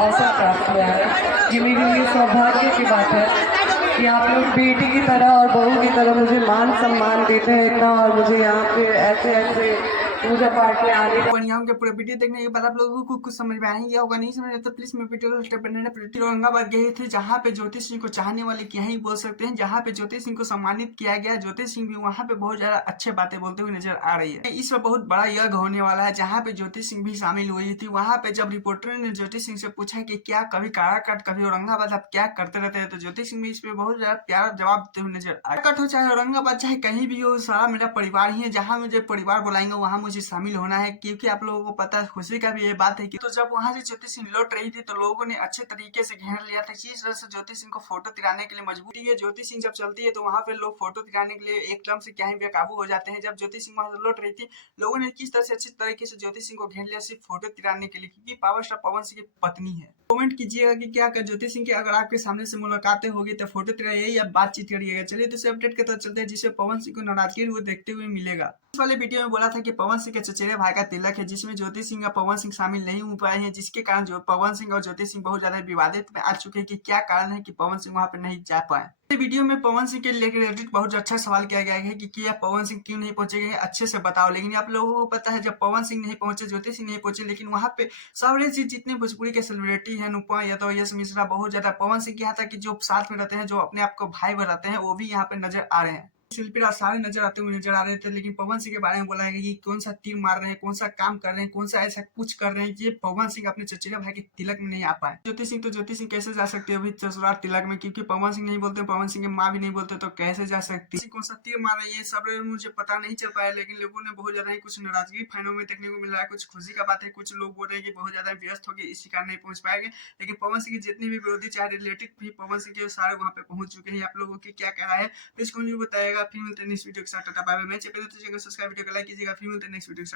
अवसर प्राप्त हुआ है। ये मेरे लिए सौभाग्य की बात है कि आप लोग बेटी की तरह और बहू की तरह मुझे मान सम्मान देते हैं इतना, और मुझे यहाँ पे ऐसे ऐसे पूजा पाठ में आने का। बढ़िया होंगे। पूरे वीडियो देखने के बाद आप लोगों को कुछ समझ में आ ही गया होगा, नहीं समझ में तो प्लीज मेरे वीडियो को स्टेप बनाने पर। औरंगाबाद गए थे जहाँ पे ज्योति सिंह को चाहने वाले क्या ही बोल सकते हैं, जहाँ पे ज्योति सिंह को सम्मानित किया गया। ज्योति सिंह भी वहाँ पे बहुत ज्यादा अच्छे बातें बोलते हुए नजर आ रही है। इस बार बहुत बड़ा यज्ञ होने वाला है जहाँ पे ज्योति सिंह भी शामिल हुई थी। वहाँ पे जब रिपोर्टर ने ज्योति सिंह से पूछा कि क्या कभी काराकाट कभी औरंगाबाद आप क्या करते रहते हैं, तो ज्योति सिंह भी इस पे बहुत ज्यादा प्यारा जवाब देते हुए नजर आया। काराकाट हो चाहे औरंगाबाद चाहे कहीं भी हो, सारा मेरा परिवार ही है। जहाँ मुझे परिवार बुलाएंगे वहाँ मुझे शामिल होना है, क्योंकि आप लोगों को पता है खुशी का भी ये बात है कि तो जब वहां से ज्योति सिंह लौट रही थी तो लोगों ने अच्छे तरीके से घेर लिया था। इस तरह से ज्योति सिंह को फोटो तिराने के लिए मजबूरी है। ज्योति सिंह जब चलती है तो वहां पे लोग फोटो तिराने के लिए एकदम से क्या ही बेकाबू हो जाते हैं। जब ज्योति सिंह वहां से लौट रही थी, लोगों ने किस तरह से अच्छी तरीके से ज्योति सिंह को घेर लिया सिर्फ फोटो तिराने के लिए, क्योंकि पावर स्टार पवन सिंह की पत्नी है। कमेंट कीजिएगा कि क्या कर ज्योति सिंह की अगर आपके सामने से मुलाकातें होगी तो फोटो तिराइए या बातचीत करिएगा। चलिए दूसरे अपडेट के तरफ चलते हैं, जिससे पवन सिंह को नाराजगी हुए देखते हुए मिलेगा। इस वाले वीडियो में बोला था कि पवन सिंह के चचेरे भाई का तिलक है, जिसमें ज्योति सिंह और पवन सिंह शामिल नहीं हो पाए हैं, जिसके कारण जो पवन सिंह और ज्योति सिंह बहुत ज्यादा विवादित में आ चुके हैं कि क्या कारण है कि पवन सिंह वहां पे नहीं जा पाए। इस वीडियो में पवन सिंह के रिलेटेड बहुत अच्छा सवाल किया गया है कि क्या पवन सिंह क्यों नहीं पहुंचे गए, अच्छे से बताओ। लेकिन आप लोगों को पता है जब पवन सिंह नहीं पहुंचे, ज्योति सिंह नहीं पहुंचे, लेकिन वहां पे सारे चीज जितने भोजपुरी के सेलिब्रिटी है, अनुपमा यादव, यश मिश्रा, बहुत ज्यादा पवन सिंह के यहाँ तक कि जो साथ में रहते हैं, जो अपने आप को भाई बनाते हैं, वो भी यहाँ पे नजर आ रहे हैं। शिल्पी राज सारे नजर आते हुए नजर आ रहे थे। लेकिन पवन सिंह के बारे में बोला है कि कौन सा तीर मार रहे हैं, कौन सा काम कर रहे हैं, कौन सा ऐसा कुछ कर रहे हैं, ये पवन सिंह अपने चचेरे भाई के तिलक में नहीं आ पाए। ज्योति सिंह तो ज्योति सिंह कैसे जा सकती है अभी ससुराल तिलक में, क्योंकि पवन सिंह नहीं बोलते, पवन सिंह की माँ भी नहीं बोलते, तो कैसे जा सकती है। कौन सा तीर मार रही है सब मुझे पता नहीं चल पाया, लेकिन लोगों ने बहुत ज्यादा ही कुछ नाराजगी फैनों में देखने को मिल रहा है। कुछ खुशी का बात है, कुछ लोग बोल रहे हैं कि बहुत ज्यादा व्यस्त हो गए इसी कारण नहीं पहुंच पाएंगे। लेकिन पवन सिंह के जितने भी विरोधी चाहे रिलेटिव भी पवन सिंह के सारे वहां पे पहुंच चुके हैं। आप लोगों की क्या कहना है प्लीज कमेंट में बताइएगा। फिर मिलते हैं नेक्स्ट वीडियो के साथ। Tata bye bye. मैं चैनल तो सब्सक्राइब वीडियो को लाइक कीजिएगा। फिर मिलते हैं नेक्स्ट वीडियो के साथ।